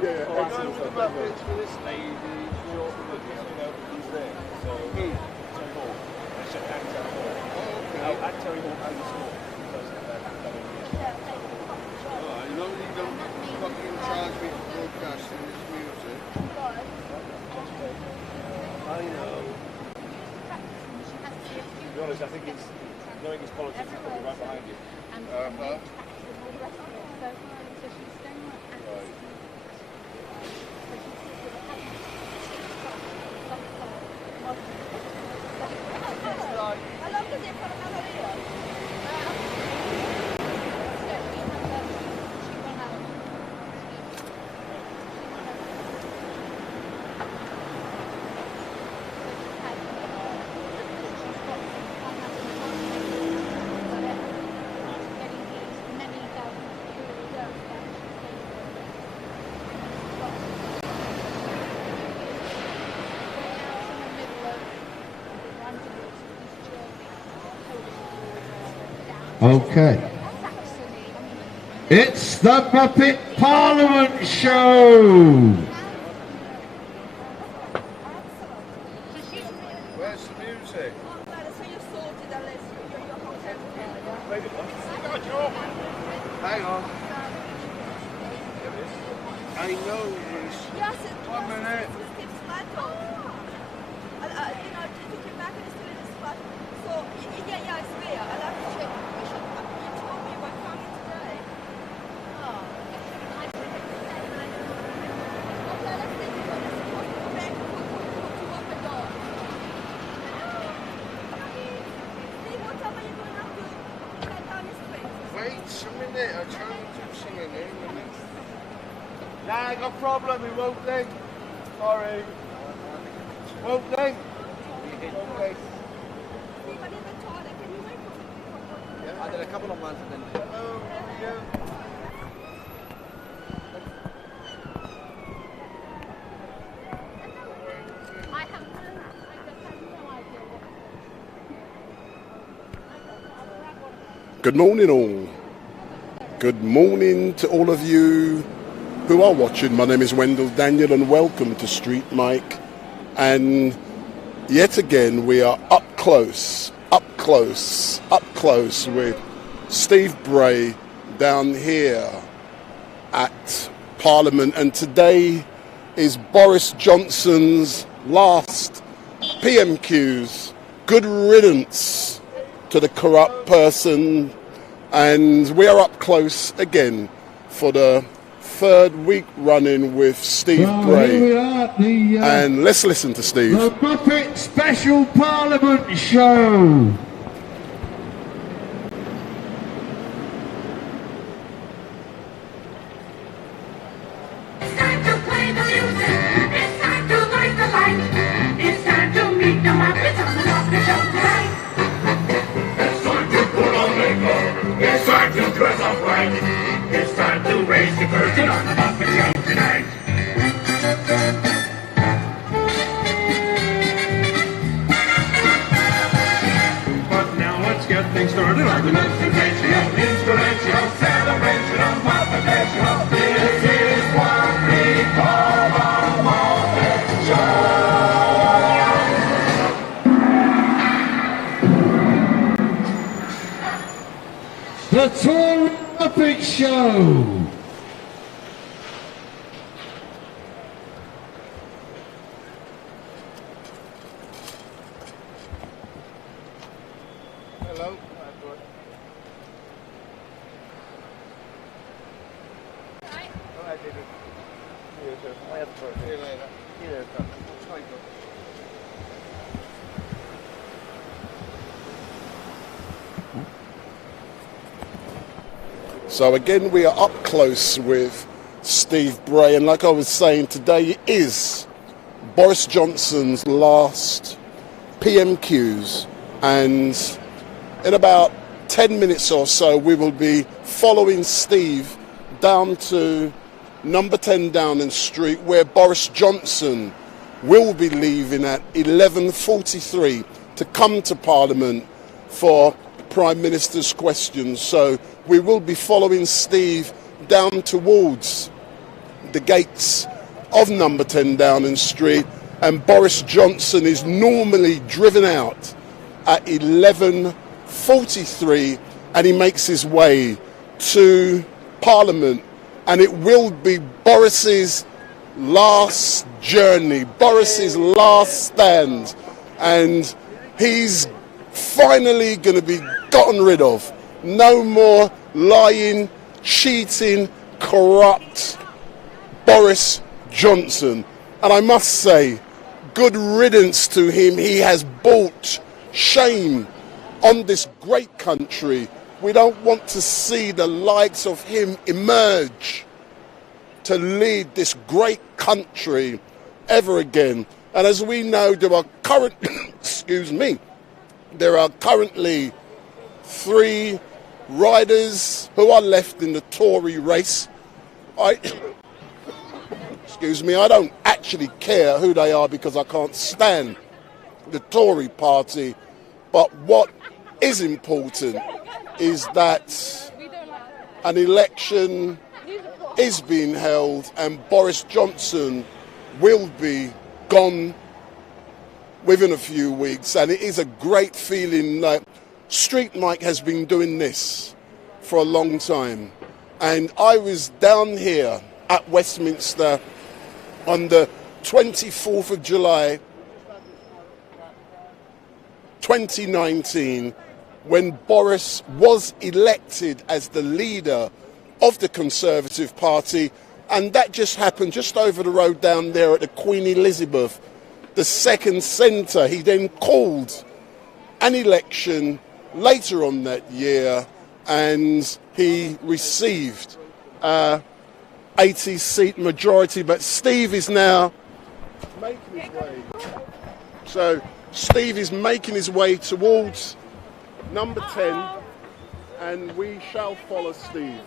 Yeah. I know the Muppets for this lady. Short look, he's there. So Terry Hall. That's just Terry Hall. Oh, and Terry Hall owns the school. You know you don't fucking charge me for broadcasting this music. I know. To be honest, I think it's knowing his politics is probably right behind you. Okay. It's the Muppet Parliament Show! Where's the music? Hang on. I know this. 1 minute. Wait a minute, I'm trying to do something here. Nah, I got a problem, it won't link. Sorry. Won't link. Okay. I did a couple of months and then. Hello, yeah. Good morning all. Good morning to all of you who are watching. My name is Wendell Daniel and welcome to StreetMic. And yet again we are up close with Steve Bray down here at Parliament. And today is Boris Johnson's last PMQs. Good riddance to the corrupt person, and we are up close again for the third week running with Steve Bray. Here we are at the, and let's listen to Steve. The Muppet Special Parliament Show. It's time to play the music. It's time to light the light. It's time to meet the Muppets on the Muppet Show tonight. It's time to dress up right. It's time to raise the curtain on the Muppet Show tonight. But now let's get things started on the most sensational, inspirational, celebrational Muppet Show. This is what we call the Muppet Show. The Tour Muppet Show. Hello. See you later. So again, we are up close with Steve Bray, and like I was saying, today is Boris Johnson's last PMQs, and in about 10 minutes or so we will be following Steve down to number 10 Downing Street, where Boris Johnson will be leaving at 11:43 to come to Parliament for Prime Minister's questions. So we will be following Steve down towards the gates of number 10 Downing Street, and Boris Johnson is normally driven out at 11:43, and he makes his way to Parliament, and it will be Boris's last journey, Boris's last stand, and he's finally going to be gotten rid of. No more lying, cheating, corrupt Boris Johnson. And I must say, good riddance to him. He has brought shame on this great country. We don't want to see the likes of him emerge to lead this great country ever again. And as we know, there are currently 3 riders who are left in the Tory race. I don't actually care who they are because I can't stand the Tory party. But what is important is that an election is being held and Boris Johnson will be gone within a few weeks. And it is a great feeling that StreetMic has been doing this for a long time. And I was down here at Westminster on the 24th of July 2019 when Boris was elected as the leader of the Conservative Party, and that just happened just over the road down there at the Queen Elizabeth II Centre. He then called an election later on that year and he received 80-seat majority, but Steve is now making his way. So Steve is making his way towards number 10 and we shall follow Steve.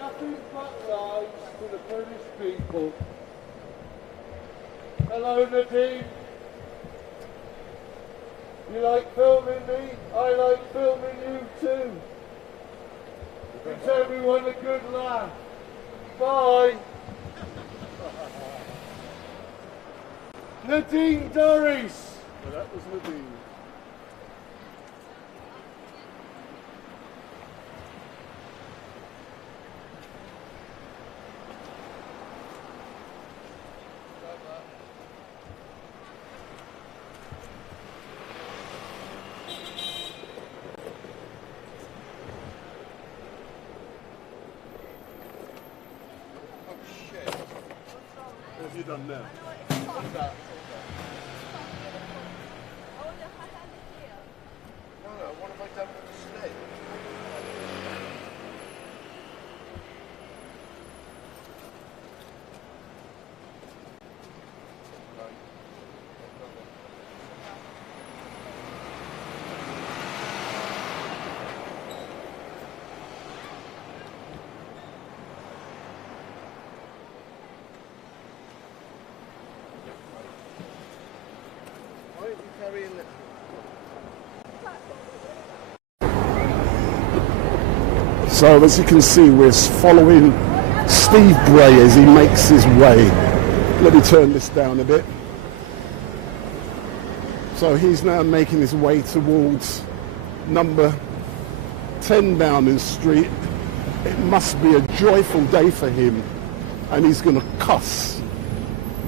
Nothing but lies to the British people. Hello, Nadine. You like filming me? I like filming you too. Gives everyone a good laugh. Bye. Nadine Doris. Well, that was Nadine. What have you done now? No, what have I done with the snake? Why aren't you carrying it? So as you can see, we're following Steve Bray as he makes his way. Let me turn this down a bit. So he's now making his way towards number 10 Downing Street. It must be a joyful day for him, and he's going to cuss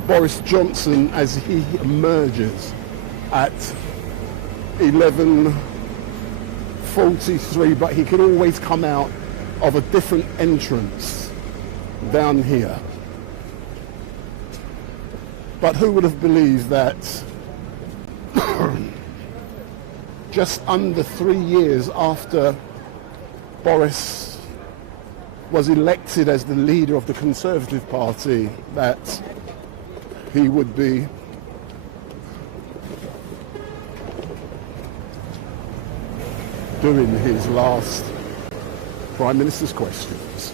Boris Johnson as he emerges at 11:43, but he can always come out of a different entrance down here. But who would have believed that just under 3 years after Boris was elected as the leader of the Conservative Party, that he would be doing his last Prime Minister's questions.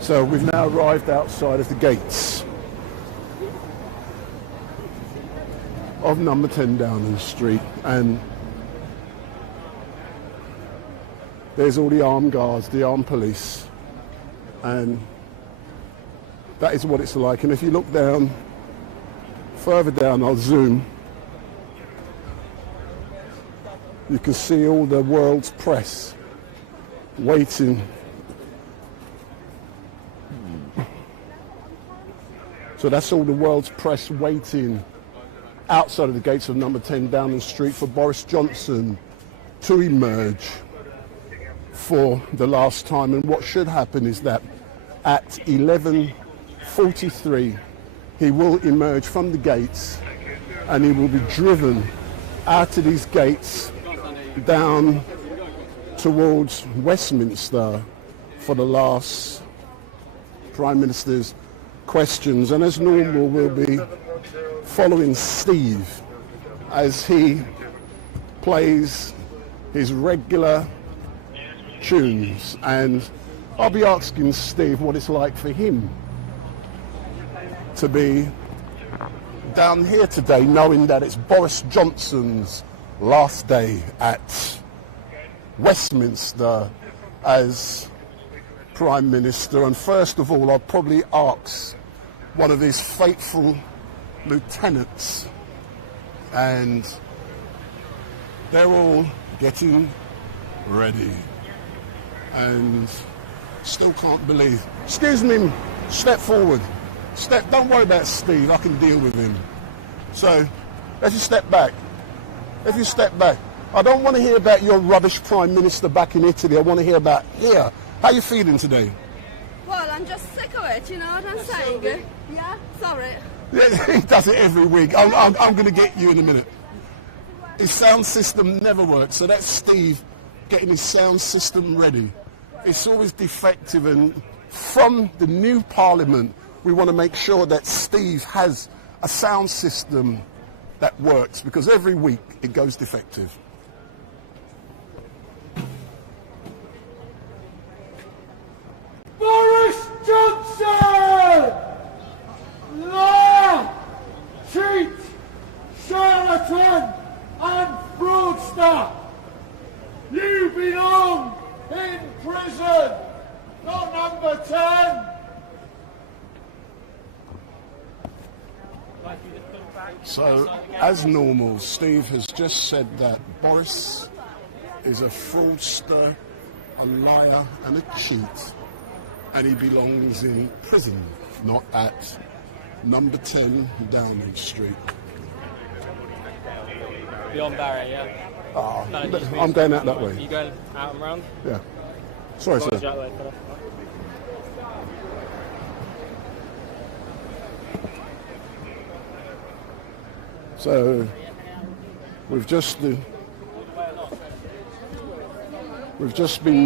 So we've now arrived outside of the gates of number 10 Downing Street, and there's all the armed guards, the armed police, and that is what it's like. And if you look down, further down, I'll zoom, you can see all the world's press waiting. So that's all the world's press waiting outside of the gates of number 10 Downing Street for Boris Johnson to emerge for the last time. And what should happen is that at 11:43 he will emerge from the gates, and he will be driven out of these gates down towards Westminster for the last Prime Minister's questions. And as normal, we'll be following Steve as he plays his regular tunes, and I'll be asking Steve what it's like for him to be down here today, knowing that it's Boris Johnson's last day at Westminster as Prime Minister. And first of all, I'll probably ask one of his faithful lieutenants, and they're all getting ready and still can't believe. Excuse me, step forward. Don't worry about Steve, I can deal with him. So let's just step back. If you step back, I don't want to hear about your rubbish Prime Minister back in Italy. I want to hear about here. How are you feeling today? Well, I'm just sick of it, you know what I'm saying? Yeah, sorry. Yeah, he does it every week. I'm going to get you in a minute. His sound system never works, so that's Steve getting his sound system ready. It's always defective, and from the new Parliament, we want to make sure that Steve has a sound system that works, because every week it goes defective. Boris Johnson! Liar! Cheat! Charlatan! And fraudster! You belong in prison, not number 10! So, as normal, Steve has just said that Boris is a fraudster, a liar and a cheat, and he belongs in prison, not at number 10 Downing Street. Beyond Barry, yeah. Oh, I'm going out that way. You going out and round? Yeah. Sorry, sir. So we've just been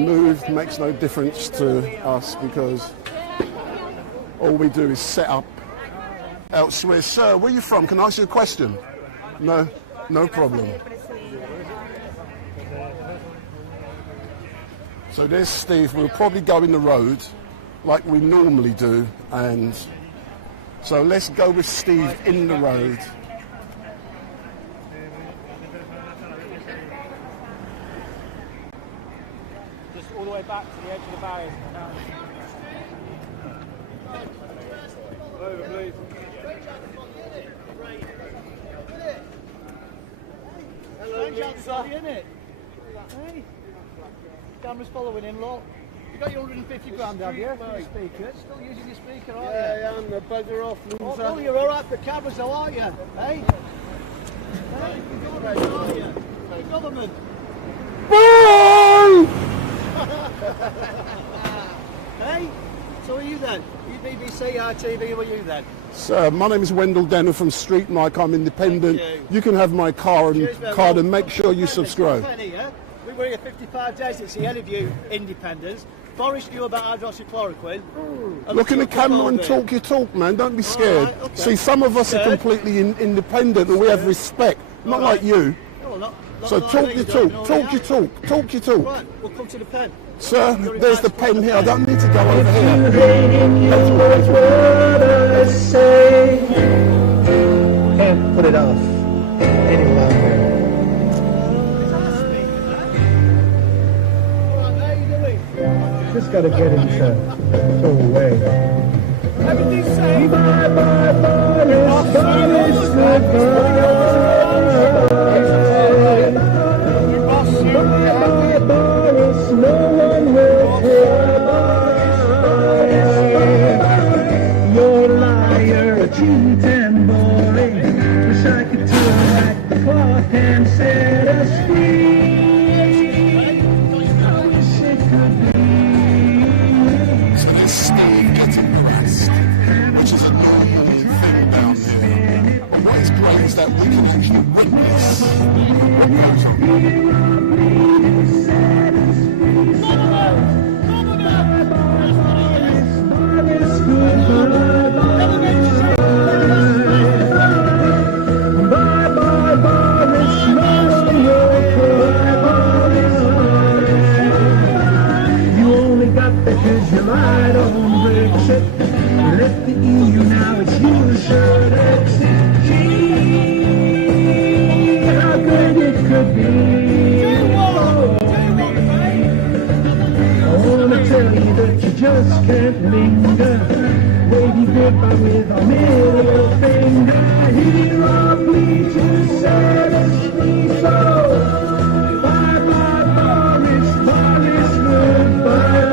moved. Makes no difference to us because all we do is set up elsewhere. Sir, where are you from? Can I ask you a question? No, no problem. So there's Steve. We'll probably go in the road like we normally do, and so let's go with Steve in the road. Just all the way back to the edge of the barrier. Over, please. Hello, Johnson, isn't it? Hey, camera's following in, look. You got your 150 grand, have you? For your speaker. Still using your speaker, aren't you? Yeah, I am. The bugger off, loser. Oh, you're all right for the cameras, though, aren't you? Hey? Hey, you're government, aren't you? Hey, government. Hey? So are you then? You BBC, ITV, who are you then? Sir, my name is Wendell Denner from StreetMic. I'm independent. You. Can have my card Cheers, and make sure you subscribe. We were here 55 days since the end of you independence. Boris knew about hydroxychloroquine. Look in the camera and talk your talk, man. Don't be scared. Right, okay. See, some of us are completely independent and we have respect. Not like you. No, not So like talk me, your don't talk. know Talk your the talk. Talk your talk. Right, we'll come to the pen. Sir, You're in there's the high school, pen here. I the don't pen. need to go over here. Can't put it off any longer. Just gotta get him to go away. Everything's safe. Bye bye, Boris, Boris, goodbye. Bye bye, Boris, no one will hear. You're a liar, a cheat and boring. Wish I could turn back the clock and set us free. I wish it could be. So there's Steve getting harassed, which is a normal thing down here. But what is great is that we can actually witness what goes on. Because you lied on Brexit, you left the EU, now it's you who should exit. Gee, how good it could be. I wanna tell you that you just can't linger, waving goodbye with a middle finger. Here are bleachers, set us free, so bye bye Boris, Boris, goodbye.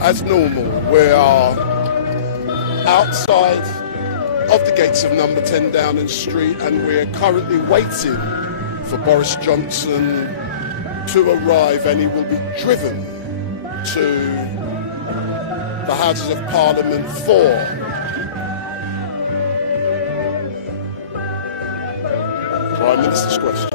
As normal, we are outside of the gates of number 10 Downing Street and we're currently waiting for Boris Johnson to arrive, and he will be driven to the Houses of Parliament for Prime Minister's question.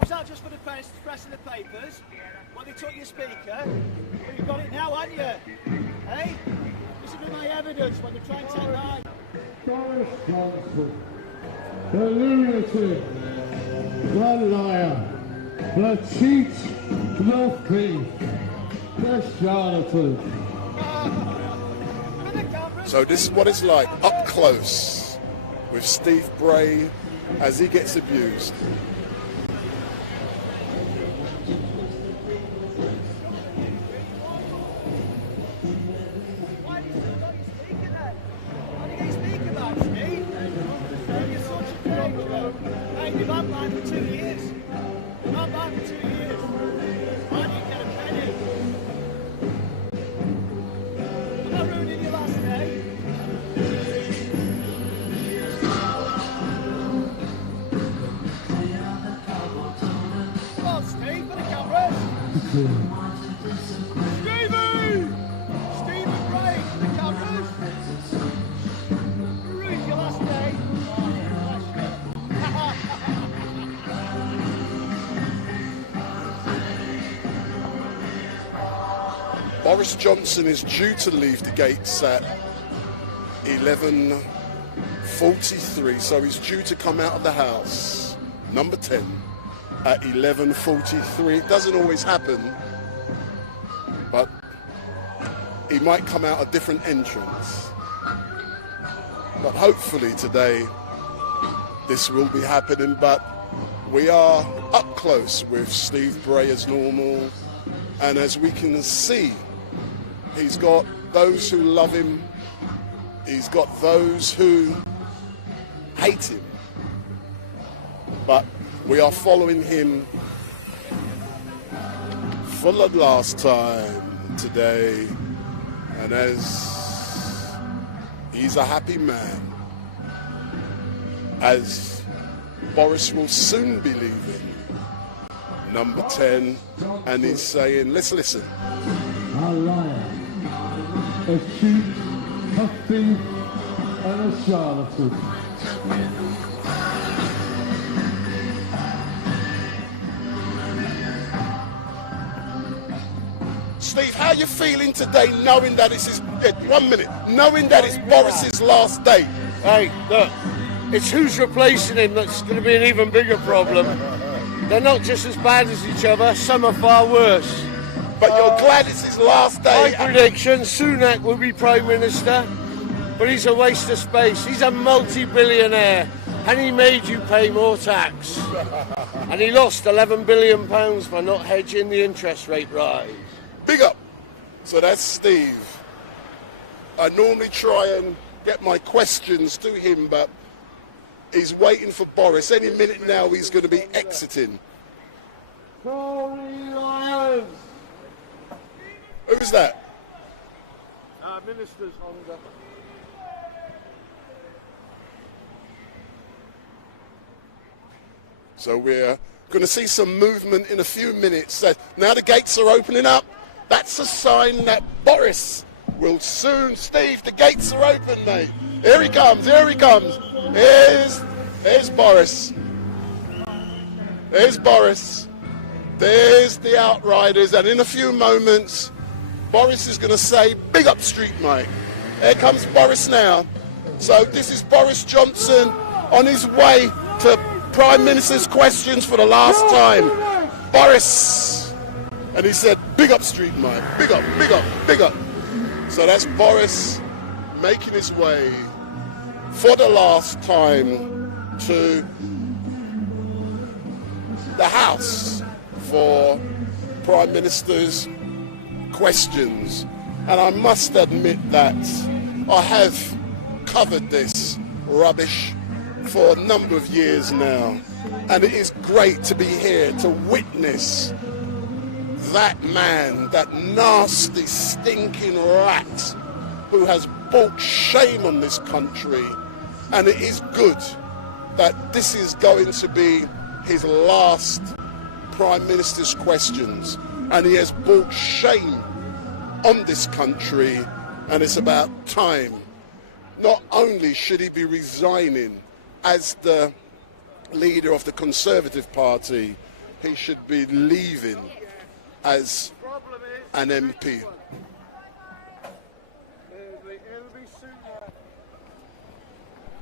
Was that just for the press and the papers? Well, they took your speaker. Well, you've got it now, haven't you? Hey? This will be my evidence when they try and take mine. Boris Johnson, the lunatic, the liar, the cheat, the thief, the charlatan. So this is what it's like up close with Steve Bray as he gets abused. Johnson. Steve Bray, the cameras. Ruined your last day. Boris Johnson is due to leave the gates at 11:43, so he's due to come out of the house, number 10, at 11:43. It doesn't always happen, but he might come out a different entrance. But hopefully today this will be happening, but we are up close with Steve Bray as normal, and as we can see, he's got those who love him, he's got those who hate him, but we are following him for the last time today, and as he's a happy man, as Boris will soon be leaving number 10, and he's saying, let's listen. A liar, a cheat, a thief, and a charlatan. Steve, how are you feeling today knowing that it's his, 1 minute, knowing that it's Boris's last day? Hey, look, it's who's replacing him that's going to be an even bigger problem. They're not just as bad as each other, some are far worse. But you're glad it's his last day? My prediction, Sunak will be Prime Minister, but he's a waste of space. He's a multi-billionaire, and he made you pay more tax. And he lost £11 billion by not hedging the interest rate rise. Big up. So that's Steve. I normally try and get my questions to him, but he's waiting for Boris. Any minute now he's going to be exiting. Tory liars! Who's that? Minister's Honda. So we're going to see some movement in a few minutes. Now the gates are opening up. That's a sign that Boris will soon. Steve, the gates are open, mate. Here he comes, here he comes. Here's Boris. There's Boris. There's the Outriders. And in a few moments, Boris is going to say, big up StreetMic. Here comes Boris now. So this is Boris Johnson on his way to Prime Minister's questions for the last time. Boris. And he said, big up StreetMic. Big up, big up, big up. So that's Boris making his way for the last time to the House for Prime Minister's questions. And I must admit that I have covered this rubbish for a number of years now, and it is great to be here to witness that man, that nasty, stinking rat who has brought shame on this country. And it is good that this is going to be his last Prime Minister's questions, and he has brought shame on this country, and it's about time. Not only should he be resigning as the leader of the Conservative Party, he should be leaving as an MP. It'll be Sunak,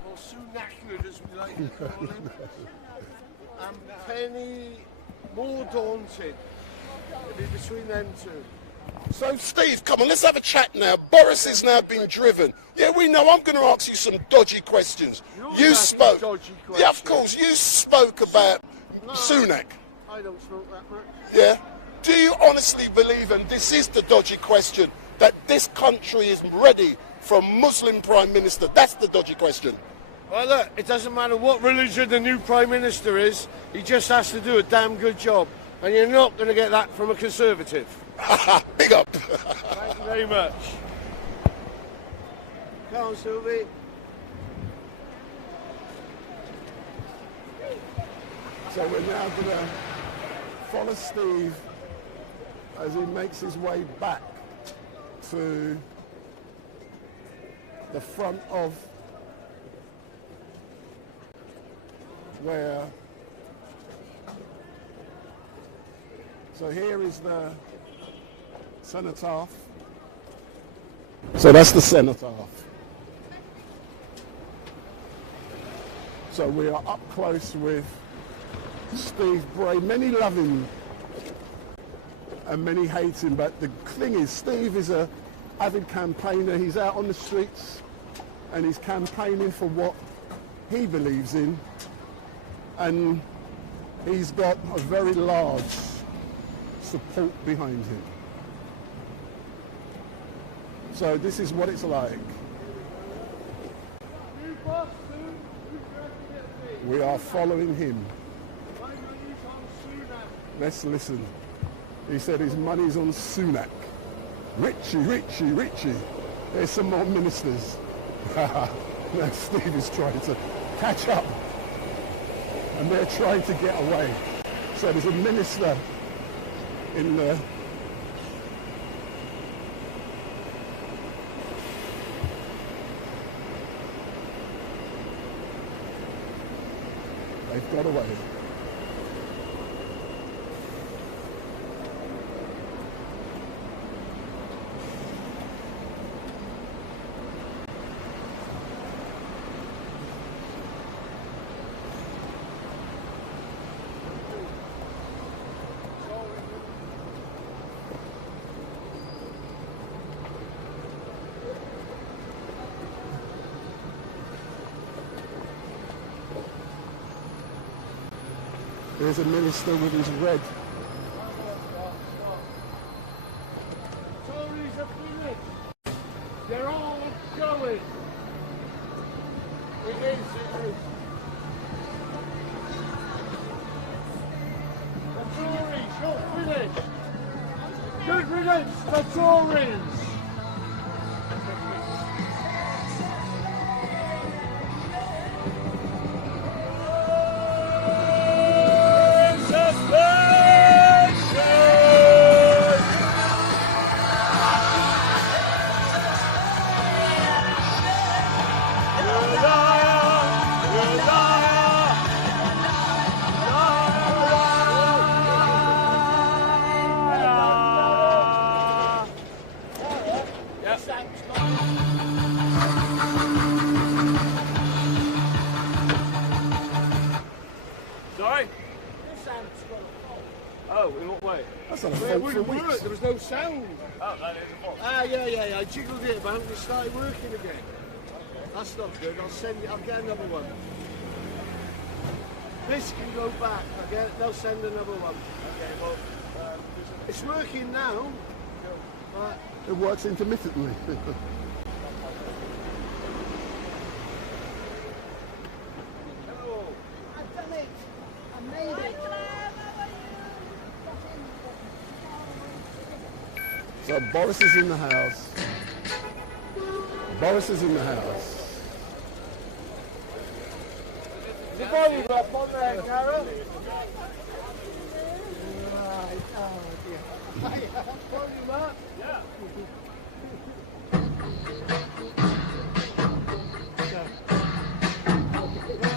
or Sunaknud as we like to call him, and Penny more daunted. It'll be between them two. So Steve, come on, let's have a chat now. Boris has now been driven. Yeah, we know. I'm going to ask you some dodgy questions. You spoke. Yeah, of course. You spoke about Sunak. I don't smoke that much. Yeah. Do you honestly believe, and this is the dodgy question, that this country is ready for a Muslim Prime Minister? That's the dodgy question. Well, look, it doesn't matter what religion the new Prime Minister is, he just has to do a damn good job. And you're not going to get that from a Conservative. Big up. Thank you very much. Come on, Sylvie. So we're now going to follow Steve as he makes his way back to the front of where, so here is the cenotaph. So that's the cenotaph. So we are up close with Steve Bray. Many love him and many hate him, but the thing is, Steve is a avid campaigner. He's out on the streets and he's campaigning for what he believes in, and he's got a very large support behind him. So this is what it's like. We are following him. Let's listen. He said his money's on Sunak. Richie. There's some more ministers. Now Steve is trying to catch up. And they're trying to get away. So there's a minister in the... They've got away. There's a minister with his red. Tories are finished. They're all going. It is. The Tories, you're finished. Good riddance, the Tories. Sorry? Oh, in what way? That's not a It fault for wouldn't work, weeks. there was no sound. Oh, that is a fault. Yeah, I jiggled it about and it started working again. That's not good, I'll get another one. This can go back, they'll send another one. Okay, well, It's working now. It works intermittently. I've done it. I made it. So Boris is in the house. Boris is in the house. The volume up on there, Karen. Volume up.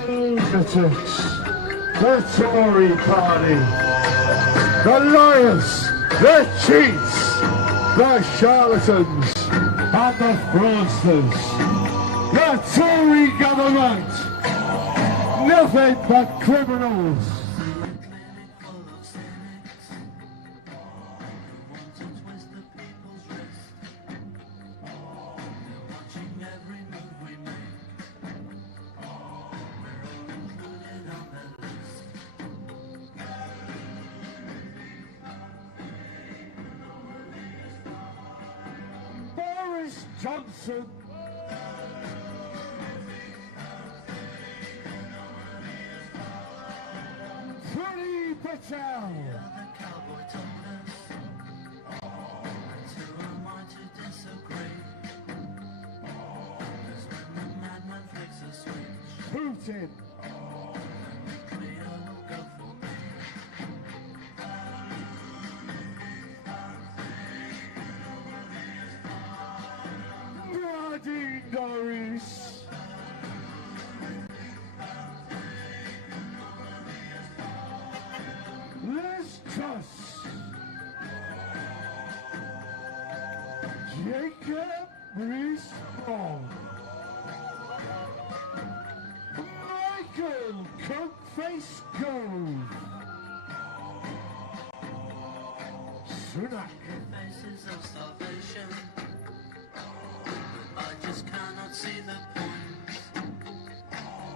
Lunatics, the Tory party, the liars, the cheats, the charlatans, and the fraudsters. The Tory government, nothing but criminals. Boris Johnson. Pretty Patel. Putin. Jacob Rees-Mogg, Michael Cokeface Gove, Sunak, Faces of starvation, I just cannot see the point.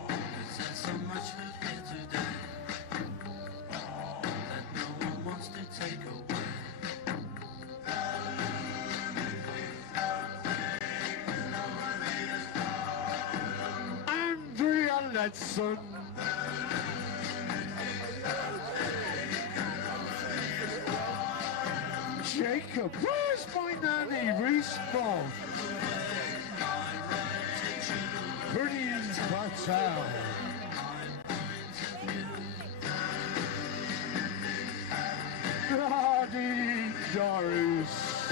'Cause there's so much food here today that no one wants to take away. Andrea Ledson, Jacob, where's my nanny, Rees-Mogg, Prince Patel, Nadine Doris,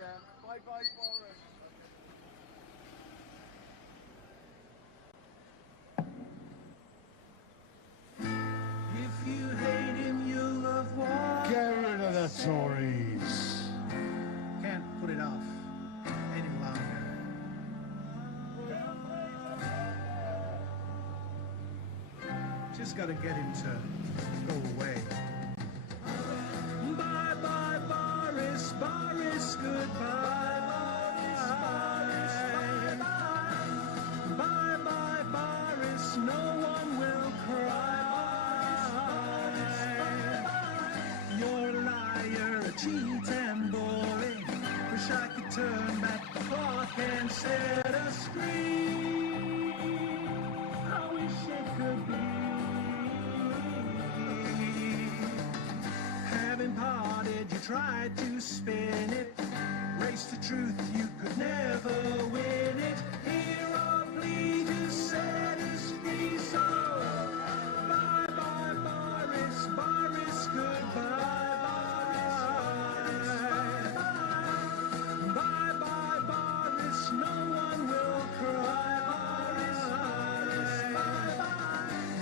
Yeah. Bye-bye, Boris. If you hate him, you'll love what? get rid of the Tories. Can't put it off any longer. Just gotta get him to go away. Bye bye Boris, Boris, goodbye. Bye bye Boris, no one will cry. You're a liar, a cheat and boring. Wish I could turn back the clock and set us free. I wish it could be. Having parted, you tried to spin it. Race to truth, you could never win it. Here or plea to set us free. So bye bye Boris, Boris, goodbye. Bye bye Boris, no one will cry.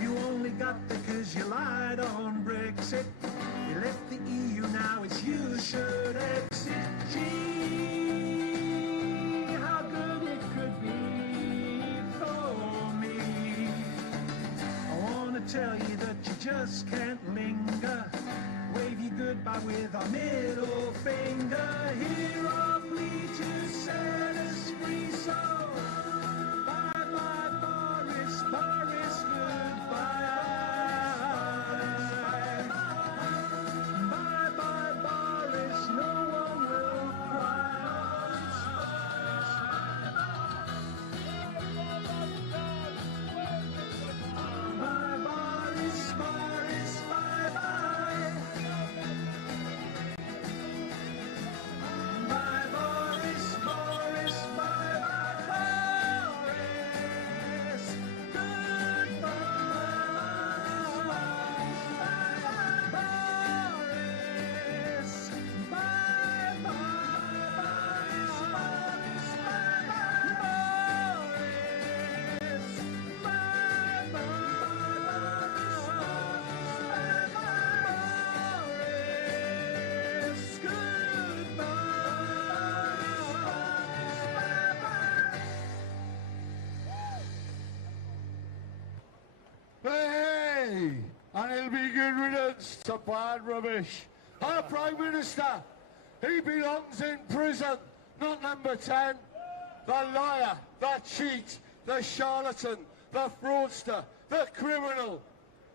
You only got there 'cause you lied on Brexit. You left the EU, now it's you should exit. Gee, how good it could be for me. I want to tell you that you just can't linger. Wave you goodbye with our middle finger. Here or plea to set us free. So bye bye Boris, Boris, goodbye. And it'll be good riddance to bad rubbish. Our Prime Minister, he belongs in prison, not number 10. The liar, the cheat, the charlatan, the fraudster, the criminal.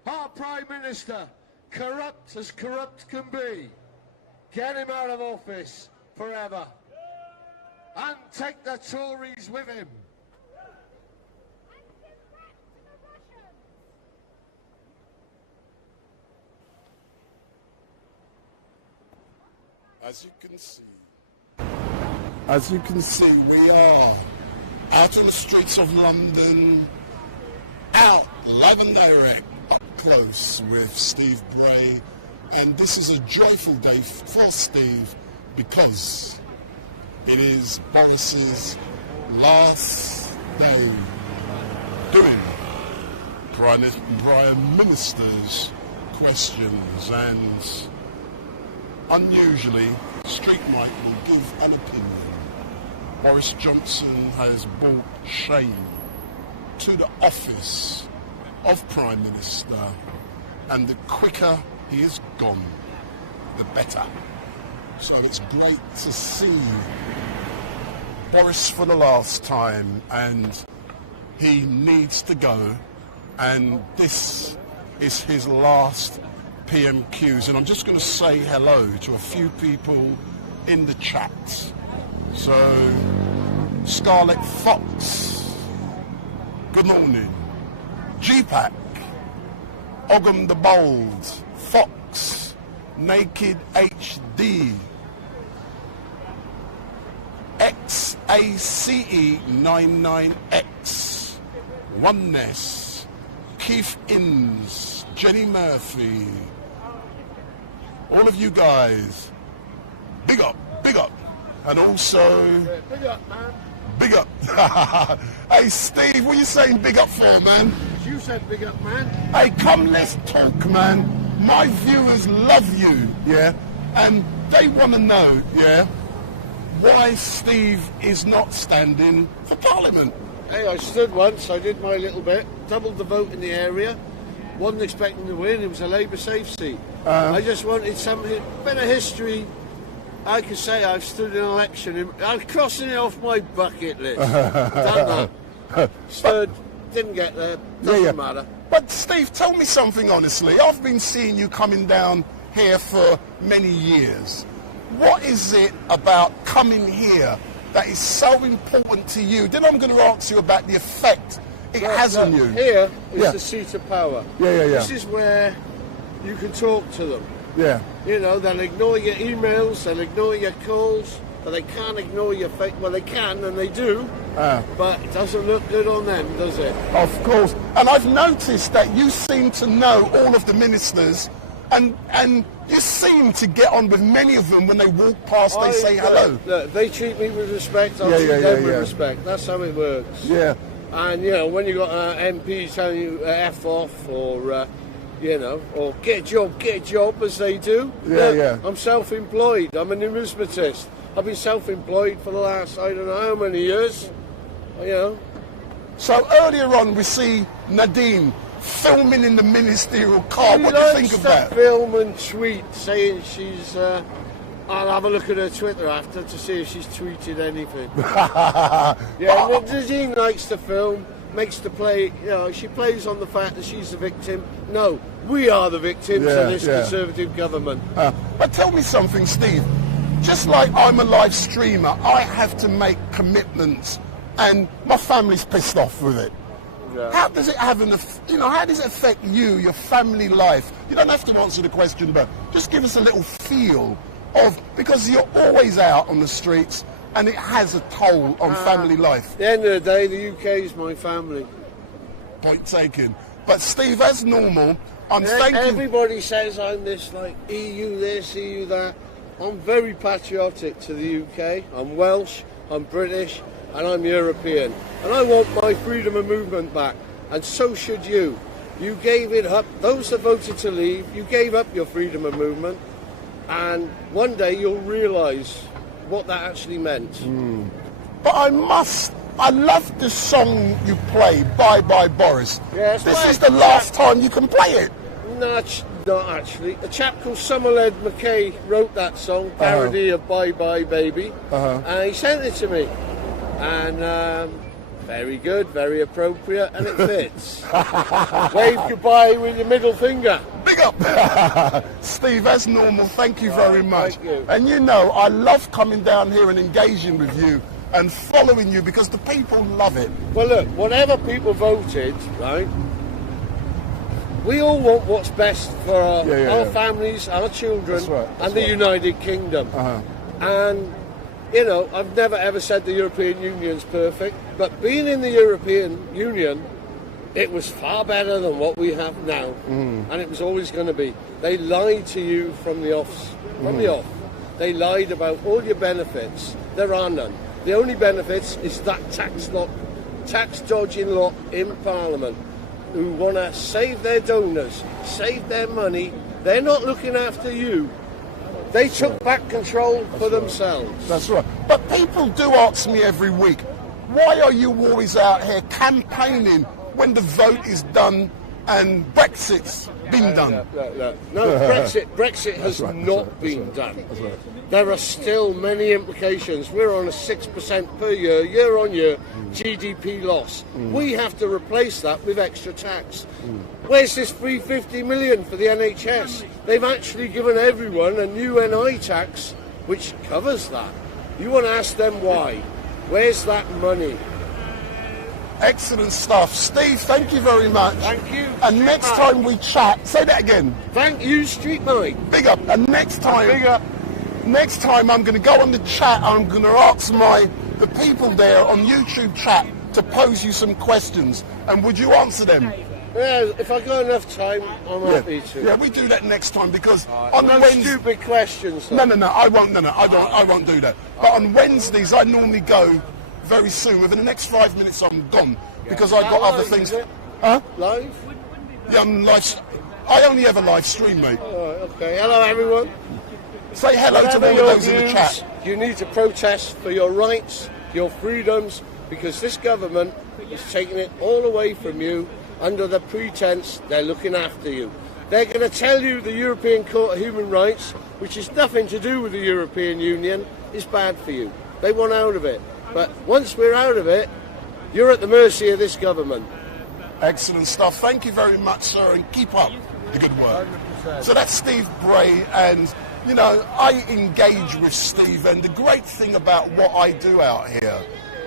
Our Prime Minister, corrupt as corrupt can be. Get him out of office forever. And take the Tories with him. As you can see, we are out on the streets of London, out live and direct, up close with Steve Bray, and this is a joyful day for Steve because it is Boris's last day doing Prime Minister's questions, and unusually, StreetMic will give an opinion. Boris Johnson has brought shame to the office of Prime Minister, and the quicker he is gone, the better. So it's great to see Boris for the last time, and he needs to go, and this is his last PMQs, and I'm just going to say hello to a few people in the chat. So, Scarlet Fox, good morning. G-Pack, Ogham the Bold, Fox, Naked HD, XACE99X, Oneness, Keith Inns, Jenny Murphy, all of you guys, big up, and also, Big up, man. big up. Hey Steve, what are you saying big up for, man? You said big up, man. Hey, come let's talk, man. My viewers love you, yeah, and they want to know, yeah, why Steve is not standing for Parliament. Hey, I stood once, I did my little bit, doubled the vote in the area, wasn't expecting to win, it was a Labour safe seat. I just wanted something, bit of history. I could say I've stood in an election, I'm crossing it off my bucket list. Done that. Stood, didn't get there, doesn't matter. But Steve, tell me something honestly. I've been seeing you coming down here for many years. What is it about coming here that is so important to you? Then I'm going to ask you about the effect it has on you. Here is the seat of power. Yeah. This is where you can talk to them. Yeah. You know, they'll ignore your emails, they'll ignore your calls, but they can't ignore your fake. Well, they can, and they do, but it doesn't look good on them, does it? Of course. And I've noticed that you seem to know all of the ministers, and you seem to get on with many of them when they walk past, they say hello. Look, they treat me with respect, I'll treat them with respect. That's how it works. Yeah. And, you know, when you've got MPs telling you F off, or... you know, or get a job, as they do. Yeah. I'm self-employed. I'm a numismatist. I've been self-employed for the last, I don't know how many years, you know. So earlier on, we see Nadine filming in the ministerial car. What do you think of that? Film and tweet, saying she's... I'll have a look at her Twitter after to see if she's tweeted anything. Yeah, Nadine likes to film. Makes the play, you know, she plays on the fact that she's the victim. No, we are the victims of this Conservative government. But tell me something, Steve. Just like I'm a live streamer, I have to make commitments, and my family's pissed off with it. Yeah. How does it have how does it affect you, your family life? You don't have to answer the question, but just give us a little feel of, because you're always out on the streets, and it has a toll on family life. At the end of the day, the UK is my family. Point taken. But Steve, as normal, I'm thanking... Everybody says I'm this, like, EU this, EU that. I'm very patriotic to the UK. I'm Welsh, I'm British, and I'm European. And I want my freedom of movement back. And so should you. You gave it up. Those that voted to leave, you gave up your freedom of movement. And one day you'll realise what that actually meant. But I love the song you play, Bye Bye Boris. Yes, this is the last time you can play it. No, not actually. A chap called Somerled McKay wrote that song, parody of Bye Bye Baby, and he sent it to me. And very good, very appropriate, and it fits. Wave goodbye with your middle finger. Big up! Steve, as normal, thank you very much. Thank you. And you know, I love coming down here and engaging with you and following you because the people love it. Well, look, whatever people voted, right, We all want what's best for our, Yeah, yeah, our yeah. families, our children, That's right, that's and the right. United Kingdom. And, you know, I've never ever said the European Union's perfect, but being in the European Union, it was far better than what we have now, and it was always going to be. They lied to you from the off. They lied about all your benefits. There are none. The only benefits is that tax dodging lot in Parliament who want to save their donors, save their money. They're not looking after you. They took back control for themselves. That's right. But people do ask me every week, why are you always out here campaigning when the vote is done and Brexit's been done? No, Brexit has not been done. That's right. There are still many implications. We're on a 6% per year on year GDP loss. We have to replace that with extra tax. Where's this 350 million for the NHS? They've actually given everyone a new NI tax which covers that. You want to ask them why? Where's that money? Excellent stuff. Steve, thank you very much. Thank you. And next time we chat, say that again. Thank you, StreetMic. Big up. And next time I'm going to go on the chat, I'm going to ask the people there on YouTube chat to pose you some questions. And would you answer them? Yeah, if I got enough time, I'm happy to. Yeah, we do that next time because On on Wednesday. stupid questions. No, I won't. No, I won't do that. But on Wednesdays, I normally go very soon. Within the next 5 minutes, I'm gone because I've got other things. Huh? Live? Yeah, I'm live. I only ever live stream, mate. Okay. Hello, everyone. Say hello to all Whatever of your those in the views, chat. You need to protest for your rights, your freedoms, because this government is taking it all away from you under the pretense they're looking after you. They're going to tell you the European Court of Human Rights, which has nothing to do with the European Union, is bad for you. They want out of it. But once we're out of it, you're at the mercy of this government. Excellent stuff. Thank you very much, sir, and keep up the good work. So that's Steve Bray, and you know, I engage with Steve, and the great thing about what I do out here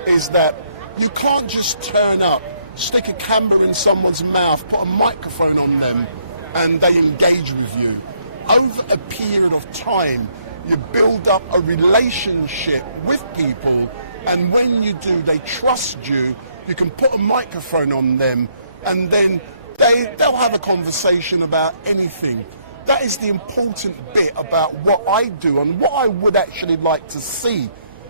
is that you can't just turn up, stick a camera in someone's mouth, put a microphone on them, and they engage with you. Over a period of time, you build up a relationship with people, and when you do, they trust you. You can put a microphone on them, and then they'll have a conversation about anything. That is the important bit about what I do, and what I would actually like to see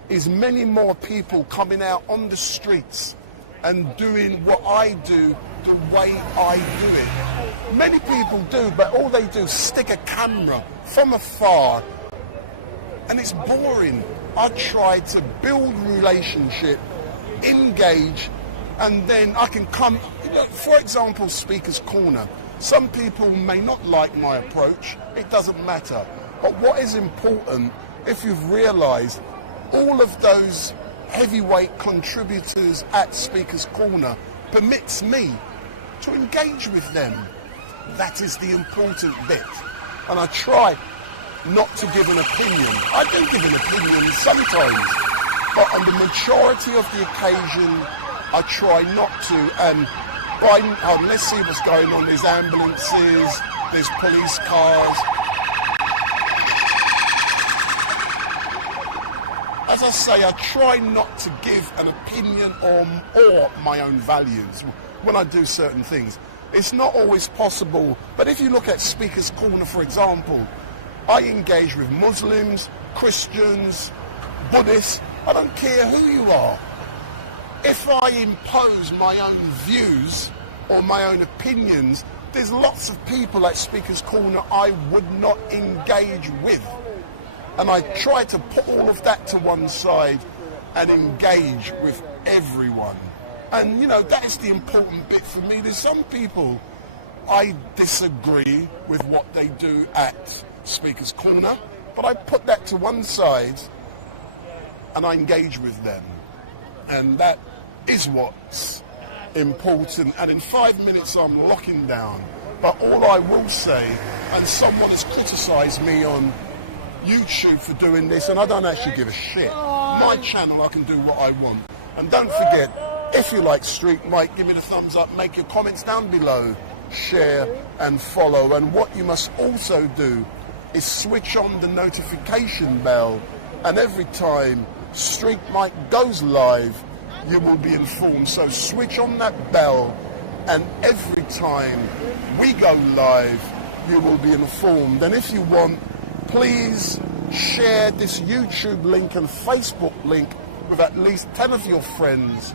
is many more people coming out on the streets and doing what I do the way I do it. Many people do, but all they do is stick a camera from afar, and it's boring. I try to build relationship, engage, and then I can come, for example, Speaker's Corner. Some people may not like my approach, it doesn't matter. But what is important, if you've realised, all of those heavyweight contributors at Speaker's Corner permits me to engage with them. That is the important bit. And I try not to give an opinion. I do give an opinion sometimes, but on the majority of the occasion, I try not to. And let's see what's going on. There's ambulances, there's police cars. As I say, I try not to give an opinion or my own values when I do certain things. It's not always possible, but if you look at Speaker's Corner, for example, I engage with Muslims, Christians, Buddhists. I don't care who you are. If I impose my own views or my own opinions, there's lots of people at Speaker's Corner I would not engage with. And I try to put all of that to one side and engage with everyone. And, you know, that is the important bit for me. There's some people I disagree with what they do at Speaker's Corner, but I put that to one side and I engage with them. And that is what's important. And in 5 minutes I'm locking down. But all I will say, and someone has criticised me on YouTube for doing this, and I don't actually give a shit. My channel, I can do what I want. And don't forget, if you like StreetMic, give me the thumbs up, make your comments down below, share and follow. And what you must also do is switch on the notification bell, and every time StreetMic goes live, you will be informed. So switch on that bell, and every time we go live, you will be informed. And if you want, please share this YouTube link and Facebook link with at least 10 of your friends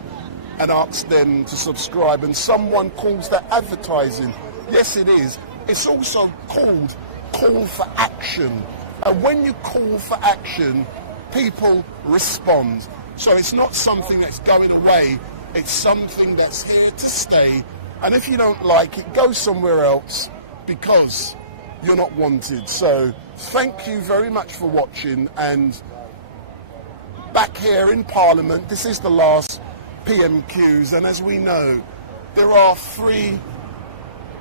and ask them to subscribe. And someone calls that advertising. Yes, it is. It's also called call for action. And when you call for action, people respond. So it's not something that's going away. It's something that's here to stay. And if you don't like it, go somewhere else, because you're not wanted. So thank you very much for watching. And back here in Parliament, this is the last PMQs, and as we know, there are 3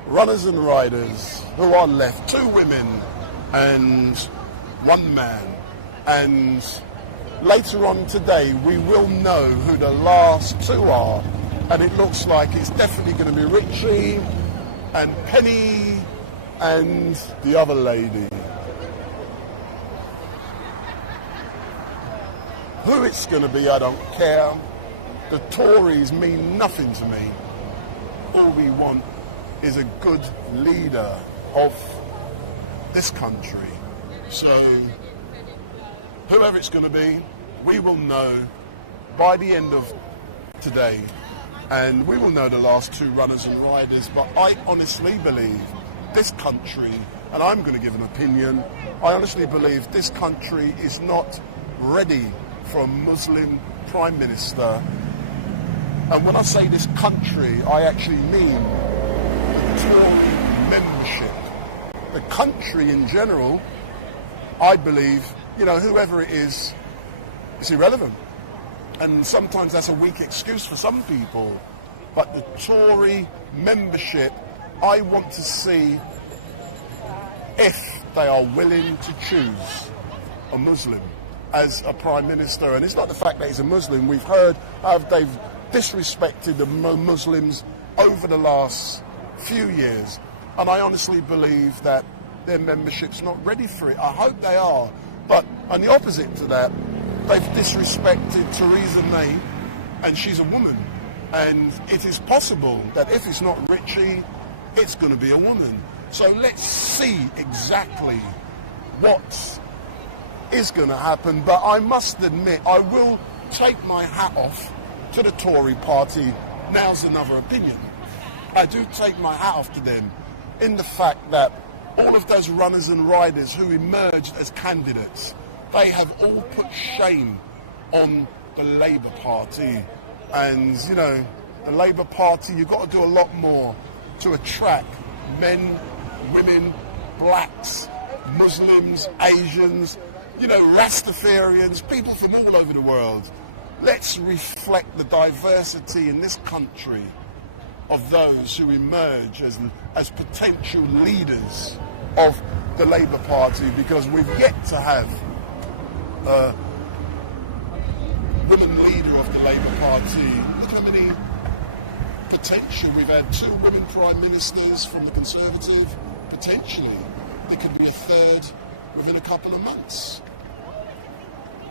runners and riders who are left, 2 women and 1 man. And later on today, we will know who the last 2 are, and it looks like it's definitely going to be Richie and Penny and the other lady. Who it's going to be, I don't care. The Tories mean nothing to me. All we want is a good leader of this country. So whoever it's going to be, we will know by the end of today, and we will know the last 2 runners and riders. But I honestly believe this country, and I'm going to give an opinion, I honestly believe this country is not ready for a Muslim Prime Minister. And when I say this country, I actually mean the Tory membership. The country in general, I believe, you know, whoever it is irrelevant. And sometimes that's a weak excuse for some people. But the Tory membership, I want to see if they are willing to choose a Muslim as a Prime Minister. And it's not the fact that he's a Muslim. We've heard how they've disrespected the Muslims over the last few years, and I honestly believe that their membership's not ready for it. I hope they are, but on the opposite to that, they've disrespected Theresa May, and she's a woman, and it is possible that if it's not Richie, it's going to be a woman. So let's see exactly what is going to happen. But I must admit, I will take my hat off to the Tory party. Now's another opinion. I do take my hat off to them in the fact that all of those runners and riders who emerged as candidates, they have all put shame on the Labour Party. And, you know, the Labour Party, you've got to do a lot more to attract men, women, blacks, Muslims, Asians, you know, Rastafarians, people from all over the world. Let's reflect the diversity in this country of those who emerge as potential leaders of the Labour Party, because we've yet to have a woman leader of the Labour Party. Look how many potential. We've had 2 women Prime Ministers from the Conservative. Potentially, there could be a 3rd within a couple of months.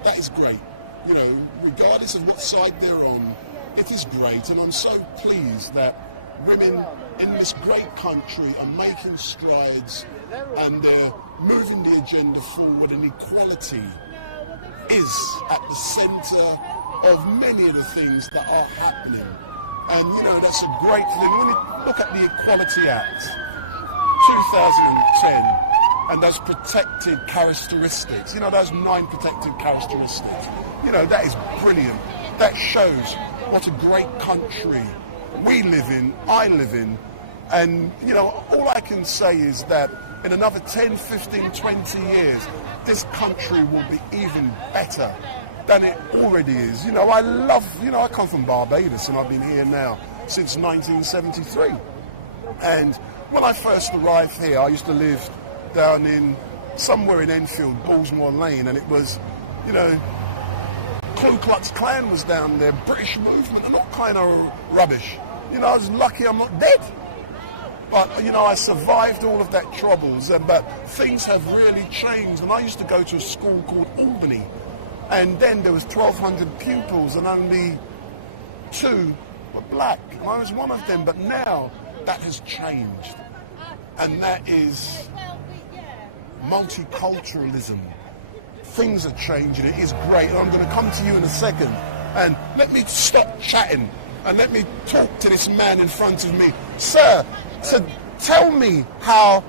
That is great. You know, regardless of what side they're on, it is great, and I'm so pleased that women in this great country are making strides and they're moving the agenda forward, and equality is at the centre of many of the things that are happening. And, you know, that's a great thing. When you look at the Equality Act, 2010, and those protected characteristics, you know, those 9 protected characteristics, you know, that is brilliant. That shows what a great country we live in, I live in. And, you know, all I can say is that in another 10, 15, 20 years, this country will be even better than it already is. You know, I love, you know, I come from Barbados, and I've been here now since 1973. And when I first arrived here, I used to live down in somewhere in Enfield, Ballsmore Lane, and it was, you know, Ku Klux Klan was down there, British movement, and all kind of rubbish. You know, I was lucky I'm not dead. But, you know, I survived all of that troubles, but things have really changed. And I used to go to a school called Albany, and then there was 1,200 pupils and only 2 were black. And I was one of them, but now that has changed. And that is multiculturalism. Things are changing. It is great. And I'm going to come to you in a second. And let me stop chatting and let me talk to this man in front of me. Sir, so tell me how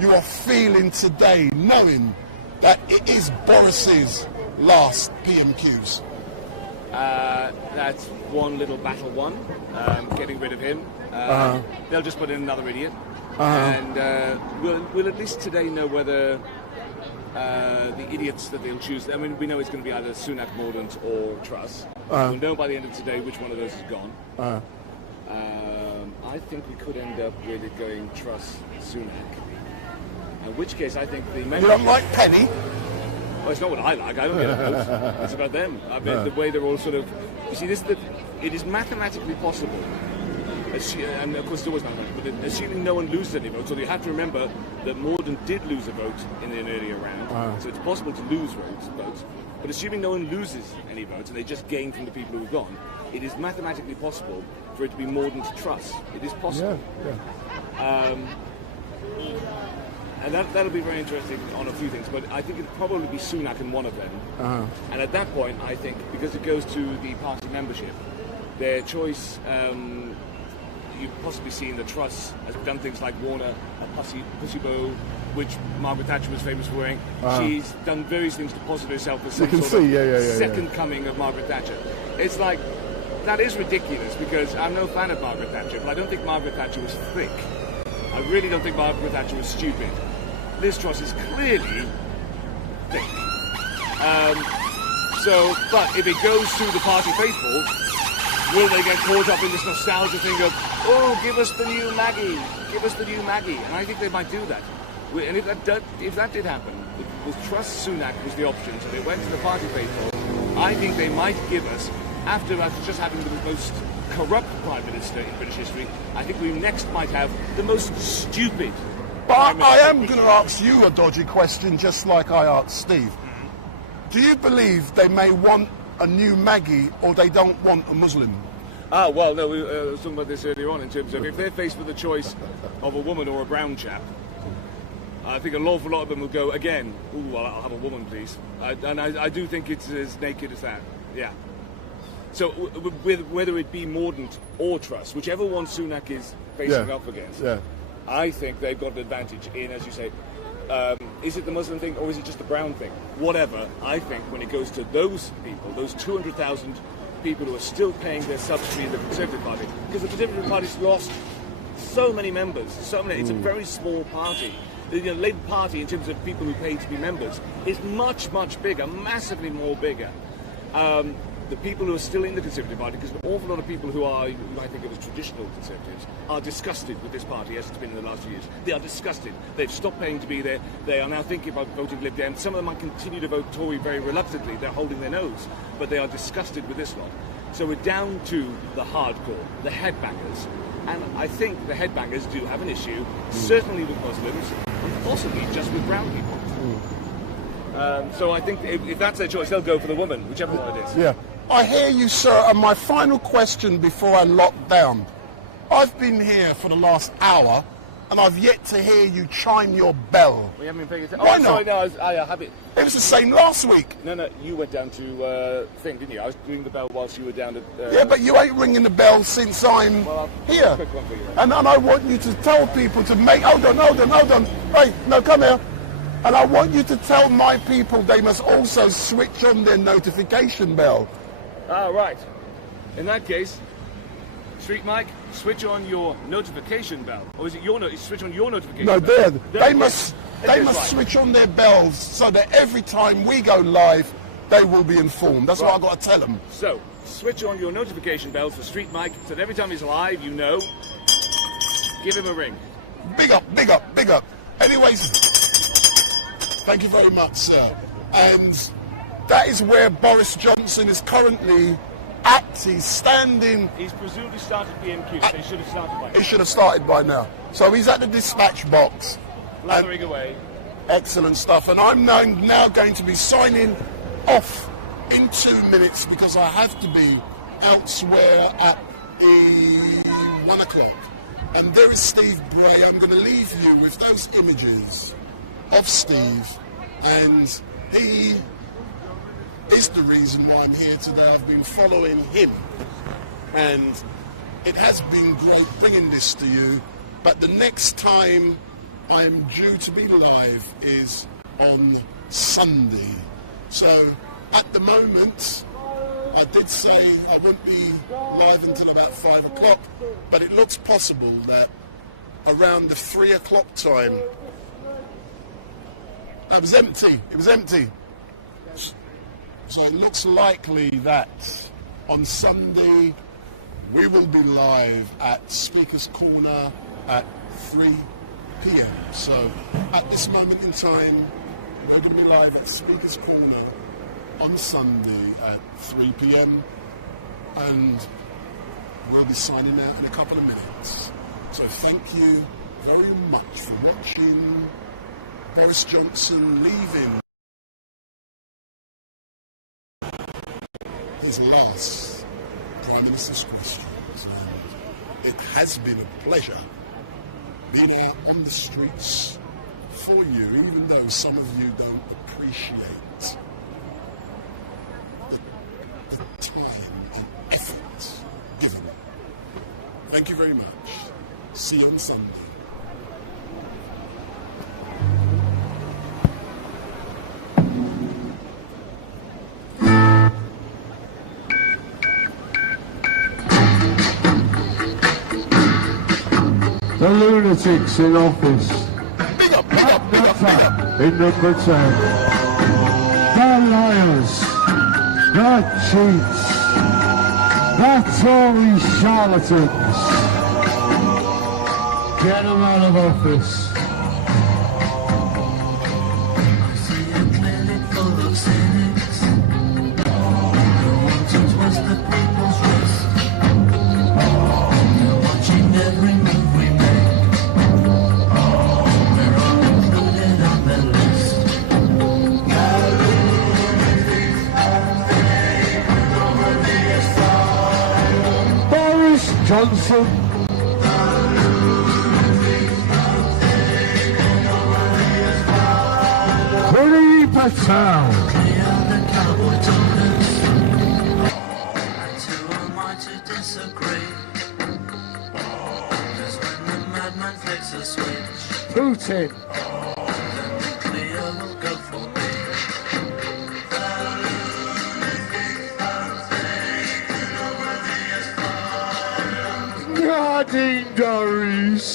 you are feeling today, knowing that it is Boris's last PMQs. That's one little battle won, getting rid of him. They'll just put in another idiot. And we'll at least today know whether the idiots that they'll choose, I mean, we know it's going to be either Sunak, Mordaunt or Truss. We'll know by the end of today which one of those is gone. I think we could end up with it going Truss, Sunak. In which case, I think the You don't like Penny? Well, it's not what I like. I don't get a vote. It's about them. I mean, the way they're all sort of... You see, it is mathematically possible, and of course it's always mathematical, but assuming no one loses any votes, so you have to remember that Mordaunt did lose a vote in an earlier round, so it's possible to lose votes, but assuming no one loses any votes and they just gain from the people who have gone, it is mathematically possible for it to be Mordaunt to Truss. It is possible. And that'll be very interesting on a few things, but I think it'll probably be Sunak in one of them. And at that point, I think, because it goes to the party membership, their choice, you've possibly seen that Truss has done things like worn a pussy bow, which Margaret Thatcher was famous for wearing. She's done various things to posit herself as some sort of second coming of Margaret Thatcher. It's like, that is ridiculous, because I'm no fan of Margaret Thatcher, but I don't think Margaret Thatcher was thick. I really don't think Margaret Thatcher was stupid. Liz Truss is clearly thick. But if it goes to the party faithful, will they get caught up in this nostalgia thing of, oh, give us the new Maggie, give us the new Maggie? And I think they might do that. And if that did happen, with Truss, Sunak was the option, so they went to the party faithful, I think they might give us, after just having the most corrupt Prime Minister in British history, I think we next might have the most stupid. But I am going to ask you a dodgy question, just like I asked Steve. Do you believe they may want a new Maggie, or they don't want a Muslim? Well, no, we were talking about this earlier on in terms of if they're faced with the choice of a woman or a brown chap, I think an awful lot of them will go, again, ooh, well, I'll have a woman, please. And I do think it's as naked as that, yeah. So whether it be Mordaunt or Truss, whichever one Sunak is facing up against, I think they've got an advantage in, as you say, is it the Muslim thing or is it just the brown thing? Whatever, I think when it goes to those people, those 200,000 people who are still paying their subsidy in the Conservative Party, because the Conservative Party's lost so many members, it's a very small party. The Labour Party, in terms of people who pay to be members, is much, much bigger, massively more bigger. The people who are still in the Conservative Party, because an awful lot of people who are, you might think of as traditional Conservatives, are disgusted with this party as it's been in the last few years. They are disgusted. They've stopped paying to be there. They are now thinking about voting Lib Dem. Some of them might continue to vote Tory very reluctantly. They're holding their nose. But they are disgusted with this lot. So we're down to the hardcore, the headbangers. And I think the headbangers do have an issue, certainly with Muslims, and possibly just with brown people. So I think if that's their choice, they'll go for the woman, whichever one it is. Yeah. I hear you, sir, and my final question before I lock down. I've been here for the last hour, and I've yet to hear you chime your bell. We haven't been paying attention. Why not? Sorry, no, I have it. It was the same last week. No, you went down to thing, didn't you? I was doing the bell whilst you were down at... Yeah, but you ain't ringing the bell since I'm here. A quick one for you, right? And I want you to tell people to make... Hold on. Hey, no, come here. And I want you to tell my people they must also switch on their notification bell. Ah, right. In that case, StreetMic, switch on your notification bell. Or is it your switch on your notification bell? No, they must switch on their bells so that every time we go live, they will be informed. That's what I've got to tell them. So, switch on your notification bells for StreetMic so that every time he's live, you know, give him a ring. Big up. Anyways, thank you very much, sir. And that is where Boris Johnson is currently he's standing. He's presumably started PMQs, so he should have started by now. He should have started by now. So he's at the dispatch box. Blathering away. Excellent stuff. And I'm now going to be signing off in 2 minutes because I have to be elsewhere at 1 o'clock. And there is Steve Bray. I'm going to leave you with those images of Steve, and he is the reason why I'm here today. I've been following him, and it has been great bringing this to you, but the next time I am due to be live is on Sunday. So at the moment, I did say I won't be live until about 5 o'clock, but it looks possible that around the 3 o'clock time, it was empty. So it looks likely that on Sunday we will be live at Speaker's Corner at 3 p.m. So at this moment in time, we're going to be live at Speaker's Corner on Sunday at 3 p.m. and we'll be signing out in a couple of minutes. So thank you very much for watching Boris Johnson leaving his last Prime Minister's questions. And it has been a pleasure being out on the streets for you, even though some of you don't appreciate the time and effort given. Thank you very much. See you on Sunday. The lunatics in office. Big up, big up, big up, big up. In number 10. The liars. The cheats. The Tory charlatans. Get them out of office. I see a clinic full of cynics. The wanted was the people's risk. They're watching every move we make. We're all included on the list. Boris Johnson. Patel. Clear the cowboy toilets. And who am I to disagree? Cause when the madman flicks a switch, Putin. then nuclear will go for me. Nadine Dorries.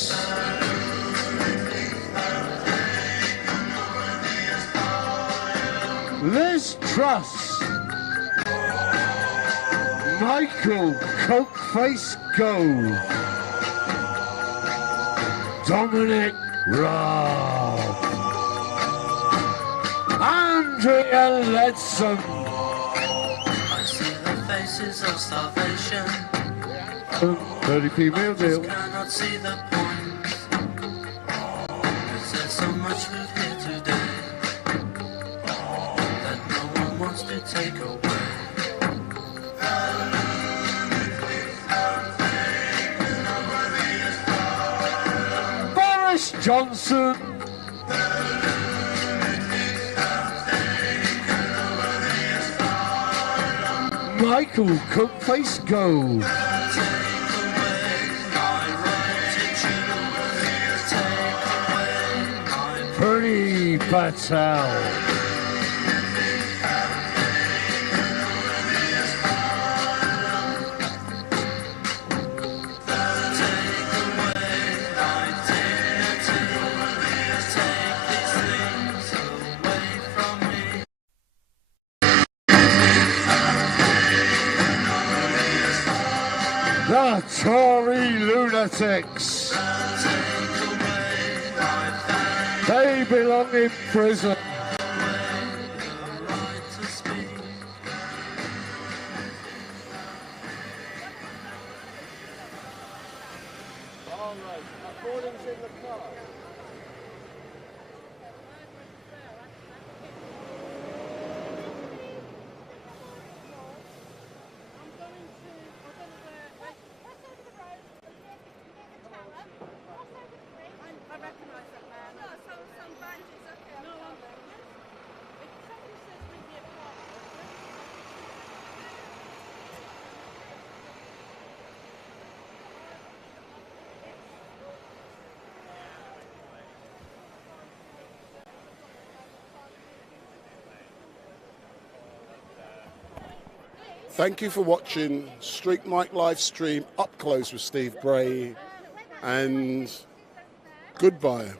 Liz Truss. Michael Cokeface Gove. Dominic Raab. Andrea Leadsom. I see the faces of starvation. 30p meal deal. Cannot see the point. Cause there's so much food here today that no one wants to take away. Boris Johnson. Michael Cookface Gove. Bernie Patel. The Tory lunatics. They belong in prison. Morning's in the car. I recognise that man. No, some bandits up here. No, I'm there. If somebody says meet me at Thank you for watching StreetMic Livestream up close with Steve Bray, and goodbye.